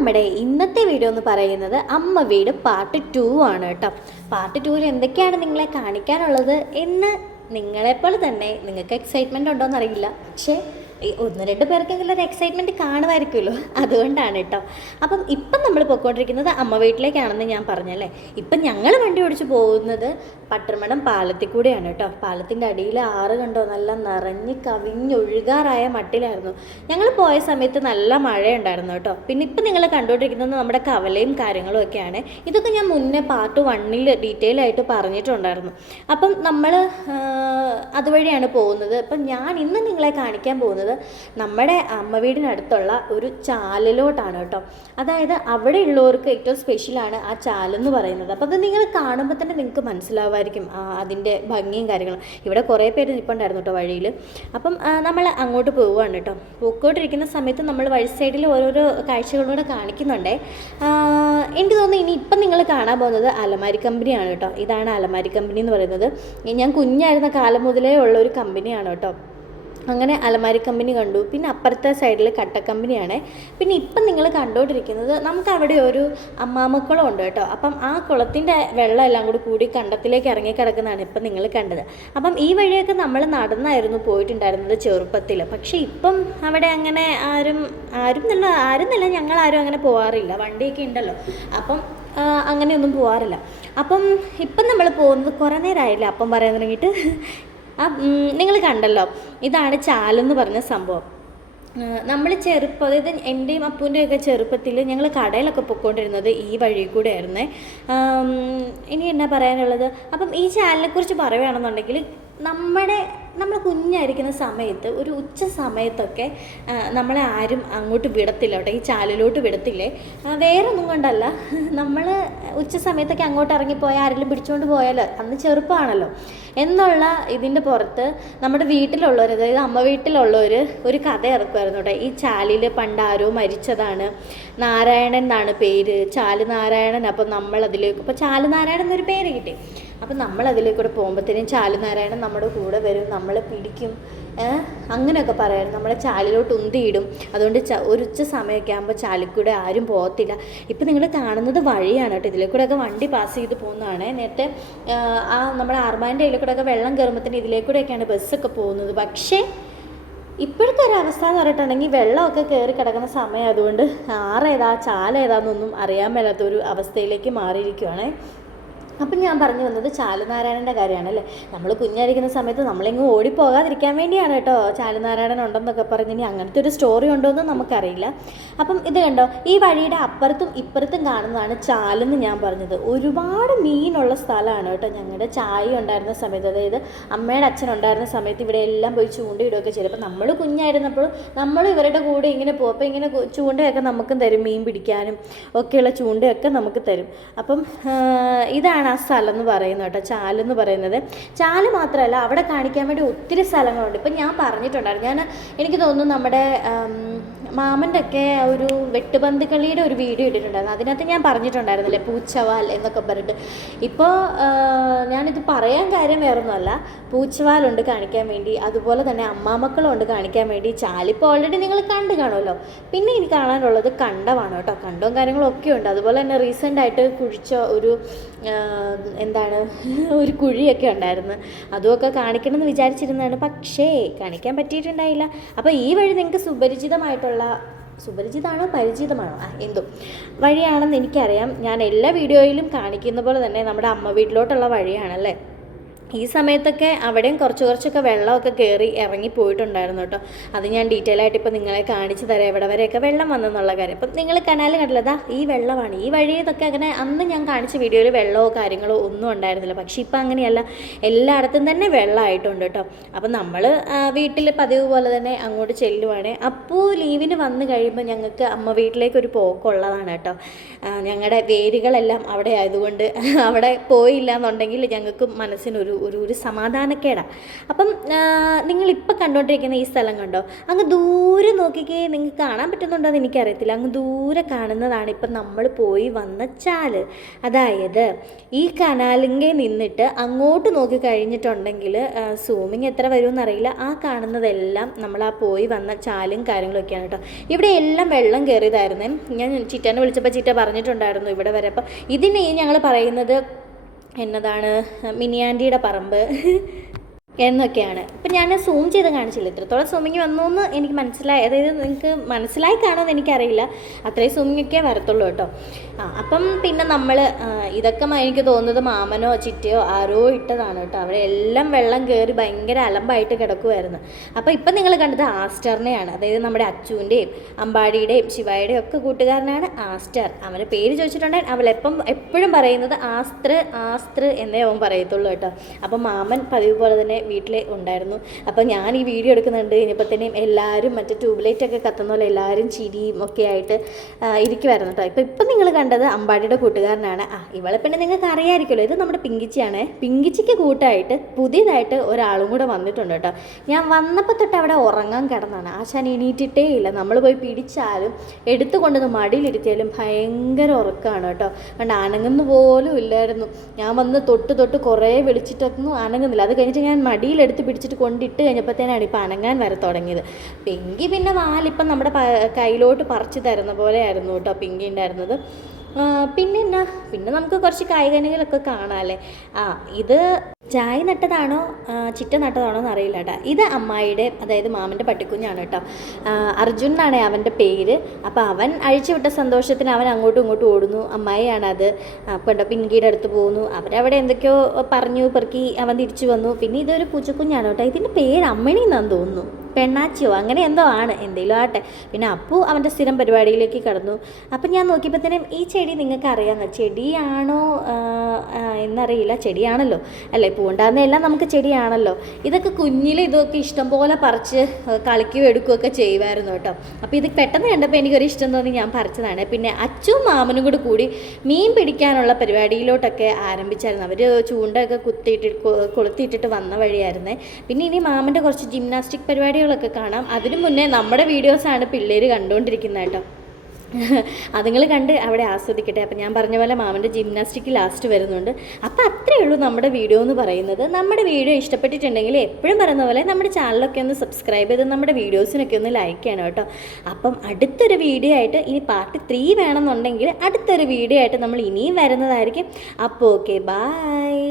നമ്മുടെ ഇന്നത്തെ വീഡിയോ എന്ന് പറയുന്നത് അമ്മ വീട് പാർട്ട് ടു ആണ് കേട്ടോ. പാർട്ട് ടുവിൽ എന്തൊക്കെയാണ് നിങ്ങളെ കാണിക്കാനുള്ളത് എന്ന് നിങ്ങളെപ്പോലെ തന്നെ നിങ്ങൾക്ക് എക്സൈറ്റ്മെന്റ് ഉണ്ടോയെന്നറിയില്ല പക്ഷേ ഒന്ന് രണ്ട് പേർക്കെങ്കിലും ഒരു എക്സൈറ്റ്മെന്റ് കാണുമായിരിക്കുമല്ലോ. അതുകൊണ്ടാണ് കേട്ടോ. അപ്പം ഇപ്പം നമ്മൾ പോയിക്കൊണ്ടിരിക്കുന്നത് അമ്മ വീട്ടിലേക്കാണെന്ന് ഞാൻ പറഞ്ഞല്ലേ. ഇപ്പം ഞങ്ങൾ വണ്ടി ഓടിച്ച് പോകുന്നത് പട്ടർമടം പാലത്തിൽ കൂടെയാണ് കേട്ടോ. പാലത്തിന്റെ അടിയിൽ ആറ് കണ്ടോ? നല്ല നിറഞ്ഞ് കവിഞ്ഞൊഴുകാറായ മട്ടിലായിരുന്നു. ഞങ്ങൾ പോയ സമയത്ത് നല്ല മഴയുണ്ടായിരുന്നു കേട്ടോ. പിന്നെ ഇപ്പം നിങ്ങൾ കണ്ടുകൊണ്ടിരിക്കുന്നത് നമ്മുടെ കവലയും കാര്യങ്ങളും ഒക്കെയാണ്. ഇതൊക്കെ ഞാൻ മുന്നേ പാർട്ട് വണ്ണിൽ ഡീറ്റെയിൽ ആയിട്ട് പറഞ്ഞിട്ടുണ്ടായിരുന്നു. അപ്പം നമ്മൾ അതുവഴിയാണ് പോകുന്നത്. അപ്പം ഞാൻ ഇന്ന് നിങ്ങളെ കാണിക്കാൻ പോകുന്നത് നമ്മുടെ അമ്മ വീടിനടുത്തുള്ള ഒരു ചാലിലോട്ടാണ് കേട്ടോ. അതായത് അവിടെ ഉള്ളവർക്ക് ഏറ്റവും സ്പെഷ്യലാണ് ആ ചാലെന്ന് പറയുന്നത്. അപ്പോൾ അത് നിങ്ങൾ കാണുമ്പോൾ തന്നെ നിങ്ങൾക്ക് മനസ്സിലാവുമായിരിക്കും അതിന്റെ ഭംഗിയും കാര്യങ്ങളും. ഇവിടെ കുറേ പേര് നിൽപ്പുണ്ടായിരുന്നു കേട്ടോ വഴിയിൽ. അപ്പം നമ്മൾ അങ്ങോട്ട് പോവുകയാണ് കേട്ടോ. പോയിക്കൊണ്ടിരിക്കുന്ന സമയത്ത് നമ്മൾ വഴി സൈഡിൽ ഓരോരോ കാഴ്ചകളൂടെ കാണിക്കുന്നുണ്ടേ. എനിക്ക് തോന്നുന്നു ഇനി ഇപ്പം നിങ്ങൾ കാണാൻ പോകുന്നത് അലമാരി കമ്പനിയാണ് കേട്ടോ. ഇതാണ് അലമാരി കമ്പനി എന്ന് പറയുന്നത്. ഞാൻ കുഞ്ഞായിരുന്ന കാലം മുതലേ ഉള്ള ഒരു കമ്പനിയാണ് കേട്ടോ. അങ്ങനെ അലമാരി കമ്പനി കണ്ടു. പിന്നെ അപ്പുറത്തെ സൈഡിൽ കട്ട കമ്പനിയാണ്. പിന്നെ ഇപ്പം നിങ്ങൾ കണ്ടുകൊണ്ടിരിക്കുന്നത് നമുക്ക് അവിടെ ഒരു അമ്മാമക്കുളം ഉണ്ട് കേട്ടോ. അപ്പം ആ കുളത്തിന്റെ വെള്ളം എല്ലാം കൂടി കൂടി കണ്ടത്തിലേക്ക് ഇറങ്ങി കിടക്കുന്നതാണ് ഇപ്പം നിങ്ങൾ കണ്ടത്. അപ്പം ഈ വഴിയൊക്കെ നമ്മൾ നടന്നായിരുന്നു പോയിട്ടുണ്ടായിരുന്നത് ചെറുപ്പത്തിൽ പക്ഷേ ഇപ്പം അവിടെ അങ്ങനെ ആരും ആരും നല്ല ആരും നല്ല ഞങ്ങൾ ആരും അങ്ങനെ പോകാറില്ല വണ്ടിയൊക്കെ ഉണ്ടല്ലോ. അപ്പം അങ്ങനെയൊന്നും പോകാറില്ല അപ്പം ഇപ്പം നമ്മൾ പോകുന്നത് കുറേ നേരമായില്ല? അപ്പം പറയാൻ തുടങ്ങിയിട്ട്. നിങ്ങൾ കണ്ടല്ലോ. ഇതാണ് ചാലെന്ന് പറഞ്ഞ സംഭവം. നമ്മൾ ചെറുപ്പം അതായത് എന്റെയും അപ്പൂന്റെയും ഒക്കെ ചെറുപ്പത്തിൽ ഞങ്ങൾ കടയിലൊക്കെ പൊയ്ക്കൊണ്ടിരുന്നത് ഈ വഴി കൂടെ ആയിരുന്നേ ഇനി എന്നാ പറയാനുള്ളത്? അപ്പം ഈ ചാനലിനെക്കുറിച്ച് പറയുകയാണെന്നുണ്ടെങ്കിൽ നമ്മുടെ നമ്മൾ കുഞ്ഞായിരിക്കുന്ന സമയത്ത് ഒരു ഉച്ച സമയത്തൊക്കെ നമ്മളെ ആരും അങ്ങോട്ട് വിടത്തില്ല കേട്ടോ ഈ ചാലിലോട്ട് വിടത്തില്ലേ? വേറെ ഒന്നും കൊണ്ടല്ല. നമ്മൾ ഉച്ച സമയത്തൊക്കെ അങ്ങോട്ട് ഇറങ്ങിപ്പോയാൽ ആരെങ്കിലും പിടിച്ചുകൊണ്ട് പോയാലോ? അന്ന് ചെറുപ്പമാണല്ലോ എന്നുള്ള ഇതിന്റെ പുറത്ത് നമ്മുടെ വീട്ടിലുള്ളവർ അതായത് അമ്മ വീട്ടിലുള്ളവർ ഒരു കഥ ഇറക്കുമായിരുന്നു കേട്ടോ. ഈ ചാലിൽ പണ്ട് ആരോ മരിച്ചതാണ്. നാരായണൻ എന്നാണ് പേര്. ചാലുനാരായണൻ നാരായണൻ അപ്പം നമ്മൾ അതിലേക്ക് അപ്പോൾ ചാൽ നാരായണൻ എന്നൊരു പേര് കിട്ടി. അപ്പം നമ്മൾ അതിലേക്കൂടെ പോകുമ്പോഴത്തേനും ചാലുനാരായണൻ നമ്മുടെ കൂടെ വരും നമ്മളെ പിടിക്കും. അങ്ങനെയൊക്കെ പറയായിരുന്നു നമ്മളെ ചാലിലോട്ട് ഉന്തിയിടും. അതുകൊണ്ട് ച ഒരു ഉച്ച സമയമൊക്കെ ആകുമ്പോൾ ചാലിക്കൂടെ ആരും പോകത്തില്ല. ഇപ്പം നിങ്ങൾ കാണുന്നത് വഴിയാണ് കേട്ടോ. ഇതിലേക്കൂടെയൊക്കെ വണ്ടി പാസ് ചെയ്ത് പോകുന്നതാണ്. നേരത്തെ ആ നമ്മുടെ ആർമാന്റെ ഇതിലേക്കൂടെയൊക്കെ വെള്ളം കയറുമ്പോഴത്തേന് ഇതിലേക്കൂടെയൊക്കെയാണ് ബസ്സൊക്കെ പോകുന്നത്. പക്ഷേ ഇപ്പോഴത്തെ അവസ്ഥ എന്ന് പറഞ്ഞിട്ടുണ്ടെങ്കിൽ വെള്ളമൊക്കെ കയറി കിടക്കുന്ന സമയം അതുകൊണ്ട് ആറേതാ ചാലേതാന്നൊന്നും അറിയാൻ മേലാത്തൊരു അവസ്ഥയിലേക്ക് മാറിയിരിക്കുവാണേ. അപ്പം ഞാൻ പറഞ്ഞു വന്നത് ചാലുനാരായണന്റെ കാര്യമാണ് അല്ലേ നമ്മൾ കുഞ്ഞായിരിക്കുന്ന സമയത്ത് നമ്മളെങ്ങും ഓടിപ്പോകാതിരിക്കാൻ വേണ്ടിയാണ് കേട്ടോ ചാലുനാരായണൻ ഉണ്ടെന്നൊക്കെ പറഞ്ഞ്. ഇനി അങ്ങനത്തെ ഒരു സ്റ്റോറി ഉണ്ടോ എന്ന് നമുക്കറിയില്ല. അപ്പം ഇത് കണ്ടോ ഈ വഴിയുടെ അപ്പുറത്തും ഇപ്പുറത്തും കാണുന്നതാണ് ചാലെന്ന് ഞാൻ പറഞ്ഞത്. ഒരുപാട് മീനുള്ള സ്ഥലമാണ് കേട്ടോ ഞങ്ങളുടെ ചായ ഉണ്ടായിരുന്ന സമയത്ത്. അതായത് അമ്മയുടെ അച്ഛൻ ഉണ്ടായിരുന്ന സമയത്ത് ഇവിടെ എല്ലാം പോയി ചൂണ്ടയിടുകയൊക്കെ ചെയ്യും അപ്പം നമ്മൾ കുഞ്ഞായിരുന്നപ്പോഴും നമ്മൾ ഇവരുടെ കൂടെ ഇങ്ങനെ പോകും അപ്പോൾ ഇങ്ങനെ ചൂണ്ടയൊക്കെ നമുക്കും തരും മീൻ പിടിക്കാനും ഒക്കെയുള്ള ചൂണ്ടയൊക്കെ നമുക്ക് തരും. അപ്പം ഇതാണ് ആ സ്ഥലം എന്ന് പറയുന്നത് കേട്ടോ ചാലെന്ന് പറയുന്നത്. ചാൽ മാത്രമല്ല അവിടെ കാണിക്കാൻ വേണ്ടി ഒത്തിരി സ്ഥലങ്ങളുണ്ട്. ഇപ്പം ഞാൻ പറഞ്ഞിട്ടുണ്ടായിരുന്നു. ഞാൻ എനിക്ക് തോന്നുന്നു നമ്മുടെ മാമന്റെ ഒക്കെ ഒരു വെട്ടുപന്ത് കളിയുടെ ഒരു വീഡിയോ ഇട്ടിട്ടുണ്ടായിരുന്നു. അതിനകത്ത് ഞാൻ പറഞ്ഞിട്ടുണ്ടായിരുന്നില്ലേ പൂച്ചവാൽ എന്നൊക്കെ പറഞ്ഞിട്ട്. ഇപ്പോൾ ഞാനിത് പറയാൻ കാര്യം വേറൊന്നുമല്ല. പൂച്ചവാലുണ്ട് കാണിക്കാൻ വേണ്ടി അതുപോലെ തന്നെ അമ്മാമക്കളും ഉണ്ട് കാണിക്കാൻ വേണ്ടി. ചാലിപ്പോൾ ഓൾറെഡി നിങ്ങൾ കണ്ടു കാണുമല്ലോ. പിന്നെ എനിക്ക് കാണാനുള്ളത് കണ്ടമാണ് കേട്ടോ. കണ്ടവും കാര്യങ്ങളും ഒക്കെ ഉണ്ട്. അതുപോലെ തന്നെ റീസെന്റ് ആയിട്ട് കുഴിച്ച ഒരു എന്താണ് ഒരു കുഴിയൊക്കെ ഉണ്ടായിരുന്നു. അതുമൊക്കെ കാണിക്കണമെന്ന് വിചാരിച്ചിരുന്നതാണ്. പക്ഷേ കാണിക്കാൻ പറ്റിയിട്ടുണ്ടായില്ല. അപ്പോൾ ഈ വഴി നിങ്ങൾക്ക് സുപരിചിതമായിട്ടുള്ള സുപരിചിതമാണോ പരിചിതമാണോ? ആ എന്തോ. വഴിയാണെന്ന് എനിക്കറിയാം. ഞാൻ എല്ലാ വീഡിയോയിലും കാണിക്കുന്ന പോലെ തന്നെ നമ്മുടെ അമ്മ വീട്ടിലോട്ടുള്ള വഴിയാണല്ലേ? ഈ സമയത്തൊക്കെ അവിടെയും കുറച്ച് കുറച്ചൊക്കെ വെള്ളമൊക്കെ കയറി ഇറങ്ങി പോയിട്ടുണ്ടായിരുന്നു കേട്ടോ. അത് ഞാൻ ഡീറ്റെയിൽ ആയിട്ട് ഇപ്പോൾ നിങ്ങളെ കാണിച്ചു തരാം എവിടെ വരെയൊക്കെ വെള്ളം വന്നെന്നുള്ള കാര്യം. അപ്പം നിങ്ങൾ കനാൽ കണ്ടില്ലതാ ഈ വെള്ളമാണ്. ഈ വഴിയതൊക്കെ അങ്ങനെ അന്ന് ഞാൻ കാണിച്ച വീഡിയോയിൽ വെള്ളമോ കാര്യങ്ങളോ ഒന്നും ഉണ്ടായിരുന്നില്ല. പക്ഷേ ഇപ്പം അങ്ങനെയല്ല. എല്ലായിടത്തും തന്നെ വെള്ളമായിട്ടുണ്ട് കേട്ടോ. അപ്പം നമ്മൾ വീട്ടിൽ പതിവ് പോലെ തന്നെ അങ്ങോട്ട് ചെല്ലുവാണ്. അപ്പോൾ ലീവിന് വന്നു കഴിയുമ്പോൾ ഞങ്ങൾക്ക് അമ്മ വീട്ടിലേക്ക് ഒരു പോക്കുള്ളതാണ് കേട്ടോ. ഞങ്ങളുടെ വേരുകളെല്ലാം അവിടെ ആയതുകൊണ്ട് അവിടെ പോയില്ല എന്നുണ്ടെങ്കിൽ ഞങ്ങൾക്ക് മനസ്സിനൊരു ഒരു ഒരു സമാധാനക്കേടാണ് അപ്പം നിങ്ങളിപ്പോൾ കണ്ടുകൊണ്ടിരിക്കുന്ന ഈ സ്ഥലം കണ്ടോ? അങ്ങ് ദൂരെ നോക്കിക്കേ നിങ്ങൾക്ക് കാണാൻ പറ്റുന്നുണ്ടോ എന്ന് എനിക്കറിയത്തില്ല. അങ്ങ് ദൂരെ കാണുന്നതാണ് ഇപ്പം നമ്മൾ പോയി വന്ന ചാൽ. അതായത് ഈ കനാലിങ്കെ നിന്നിട്ട് അങ്ങോട്ട് നോക്കി കഴിഞ്ഞിട്ടുണ്ടെങ്കിൽ സൂമിങ് എത്ര വരുമെന്നറിയില്ല ആ കാണുന്നതെല്ലാം നമ്മൾ ആ പോയി വന്ന ചാലും കാര്യങ്ങളൊക്കെയാണ് കേട്ടോ. ഇവിടെ എല്ലാം വെള്ളം കയറിയതായിരുന്നേ. ഞാൻ ചിറ്റനെ വിളിച്ചപ്പോൾ ചിറ്റ പറഞ്ഞിട്ടുണ്ടായിരുന്നു ഇവിടെ വരെ. അപ്പം ഇതിനെ ഞങ്ങൾ പറയുന്നത് എന്നതാണ് മിനിയാന്റിയുടെ പറമ്പ്. എന്നൊക്കെയാണ്. ഇപ്പം ഞാൻ സൂം ചെയ്ത് കാണിച്ചില്ല. ഇത്രത്തോളം സൂമിങ് വന്നു എന്ന് എനിക്ക് മനസ്സിലായി. അതായത് നിങ്ങൾക്ക് മനസ്സിലായി കാണുമെന്ന് എനിക്കറിയില്ല. അത്രയും സൂമിങ് ഒക്കെ വരത്തുള്ളൂ കേട്ടോ. ആ അപ്പം പിന്നെ നമ്മൾ ഇതൊക്കെ എനിക്ക് തോന്നുന്നത് മാമനോ ചിറ്റയോ ആരോ ഇട്ടതാണ് കേട്ടോ. അവിടെ എല്ലാം വെള്ളം കയറി ഭയങ്കര അലമ്പായിട്ട് കിടക്കുമായിരുന്നു അപ്പോൾ ഇപ്പം നിങ്ങൾ കണ്ടത് ആസ്റ്ററിനെയാണ്. അതായത് നമ്മുടെ അച്ചുവിന്റെയും അമ്പാടിയുടെയും ശിവായുടെയും ഒക്കെ കൂട്ടുകാരനാണ് ആസ്റ്റർ. അവന്റെ പേര് ചോദിച്ചിട്ടുണ്ടെങ്കിൽ അവൾ എപ്പം എപ്പോഴും പറയുന്നത് ആസ്ത്ര ആസ്ത്ര എന്നേ അവൻ പറയത്തുള്ളൂ കേട്ടോ. അപ്പം മാമൻ പതിവ് പോലെ തന്നെ വീട്ടിൽ ഉണ്ടായിരുന്നു. അപ്പോൾ ഞാൻ ഈ വീഡിയോ എടുക്കുന്നുണ്ട്. കഴിഞ്ഞപ്പോഴത്തേനും എല്ലാവരും മറ്റേ ട്യൂബ് ലൈറ്റ് ഒക്കെ കത്തുന്ന പോലെ എല്ലാവരും ചിരിയും ഒക്കെ ആയിട്ട് ഇരിക്കുമായിരുന്നു കേട്ടോ ഇപ്പം ഇപ്പം നിങ്ങൾ കണ്ടത് അമ്പാടിയുടെ കൂട്ടുകാരനാണ്. ആ ഇവളെ പിന്നെ നിങ്ങൾക്ക് അറിയാമായിരിക്കുമല്ലോ ഇത് നമ്മുടെ പിങ്കിച്ചിയാണ്. പിങ്കിച്ചിക്ക് കൂട്ടായിട്ട് പുതിയതായിട്ട് ഒരാളും കൂടെ വന്നിട്ടുണ്ട് കേട്ടോ ഞാൻ വന്നപ്പോൾ തൊട്ട് അവിടെ ഉറങ്ങാൻ കിടന്നാണ്. ആശാൻ എണീറ്റിട്ടേ ഇല്ല. നമ്മൾ പോയി പിടിച്ചാലും എടുത്തു കൊണ്ടുവന്ന് മടിയിലിരുത്തിയാലും ഭയങ്കര ഉറക്കമാണ് കേട്ടോ കണ്ട് അനങ്ങുന്ന പോലും ഇല്ലായിരുന്നു. ഞാൻ വന്ന് തൊട്ട് തൊട്ട് കുറേ വിളിച്ചിട്ടൊന്നും അനങ്ങുന്നില്ല. അത് കഴിഞ്ഞിട്ട് ഞാൻ മടിയിലെടുത്ത് പിടിച്ചിട്ട് കൊണ്ടിട്ട് കഴിഞ്ഞപ്പോഴത്തേനാണ് ഇപ്പം അനങ്ങാൻ വരെ തുടങ്ങിയത്. പിങ്കി പിന്നെ വാലിപ്പം നമ്മുടെ കയ്യിലോട്ട് പറിച്ചു തരുന്ന പോലെയായിരുന്നു കേട്ടോ പിങ്കി ഉണ്ടായിരുന്നത്. ആ, പിന്നെ നമുക്ക് കുറച്ച് കായികനകളൊക്കെ കാണാമല്ലേ ആ ഇത് ചായ നട്ടതാണോ ചിറ്റ നട്ടതാണോ എന്ന് അറിയില്ല കേട്ടോ. ഇത് അമ്മായിയുടെ അതായത് മാമന്റെ പട്ടിക്കുഞ്ഞാണ് കേട്ടോ. അർജുൻ എന്നാണ് അവന്റെ പേര്. അപ്പോൾ അവൻ അഴിച്ചുവിട്ട സന്തോഷത്തിന് അവൻ അങ്ങോട്ടും ഇങ്ങോട്ടും ഓടുന്നു. അമ്മായിയാണത്. അപ്പോൾ ഉണ്ടോ പിങ്കിയുടെ അടുത്ത് പോകുന്നു. അവരവിടെ എന്തൊക്കെയോ പറഞ്ഞു പെറുക്കി അവൻ തിരിച്ചു വന്നു. പിന്നെ ഇതൊരു പൂച്ചക്കുഞ്ഞാണ് കേട്ടോ. ഇതിന്റെ പേര് അമ്മണി എന്നാന്ന് തോന്നുന്നു. പെണ്ണാച്ചിയോ? അങ്ങനെ എന്തോ ആണ്. എന്തെങ്കിലും ആട്ടെ പിന്നെ അപ്പു അവന്റെ സ്ഥിരം പരിപാടിയിലേക്ക് കടന്നു. അപ്പം ഞാൻ നോക്കിയപ്പോഴത്തേനും ഈ ചെടി നിങ്ങൾക്ക് അറിയാമെന്ന് ചെടിയാണോ എന്നറിയില്ല. ചെടിയാണല്ലോ. അല്ലേ? പൂണ്ടാകുന്നതെല്ലാം നമുക്ക് ചെടിയാണല്ലോ. ഇതൊക്കെ കുഞ്ഞിൽ ഇതൊക്കെ ഇഷ്ടം പോലെ പറിച്ച് കളിക്കുകയും എടുക്കുകയൊക്കെ ചെയ്യുമായിരുന്നു കേട്ടോ. അപ്പോൾ ഇത് പെട്ടെന്ന് കണ്ടപ്പോൾ എനിക്കൊരു ഇഷ്ടം തോന്നി. ഞാൻ പറിച്ചതാണ്. പിന്നെ അച്ചും മാമനും കൂടി കൂടി മീൻ പിടിക്കാനുള്ള പരിപാടിയിലോട്ടൊക്കെ ആരംഭിച്ചായിരുന്നു. അവർ ചൂണ്ടയൊക്കെ കുത്തിയിട്ട് കൊളുത്തിയിട്ടിട്ട് വന്ന വഴിയായിരുന്നേ. പിന്നെ ഇനി മാമന്റെ കുറച്ച് ജിംനാസ്റ്റിക് പരിപാടികളൊക്കെ കാണാം. അതിനു മുന്നേ നമ്മുടെ വീഡിയോസാണ് പിള്ളേർ കണ്ടുകൊണ്ടിരിക്കുന്നത് കേട്ടോ. അതുങ്ങൾ കണ്ട് അവിടെ ആസ്വദിക്കട്ടെ. അപ്പം ഞാൻ പറഞ്ഞ പോലെ മാമന്റെ ജിംനാസ്റ്റിക് ലാസ്റ്റ് വരുന്നുണ്ട്. അപ്പം അത്രയേ ഉള്ളൂ നമ്മുടെ വീഡിയോ എന്ന് പറയുന്നത്. നമ്മുടെ വീഡിയോ ഇഷ്ടപ്പെട്ടിട്ടുണ്ടെങ്കിൽ എപ്പോഴും പറയുന്ന പോലെ നമ്മുടെ ചാനലൊക്കെ ഒന്ന് സബ്സ്ക്രൈബ് ചെയ്ത് നമ്മുടെ വീഡിയോസിനൊക്കെ ഒന്ന് ലൈക്ക് ചെയ്യണം കേട്ടോ. അപ്പം അടുത്തൊരു വീഡിയോ ആയിട്ട് ഇനി പാർട്ട് ത്രീ വേണമെന്നുണ്ടെങ്കിൽ അടുത്തൊരു വീഡിയോ ആയിട്ട് നമ്മൾ ഇനിയും വരുന്നതായിരിക്കും. അപ്പോൾ ഓക്കെ ബായ്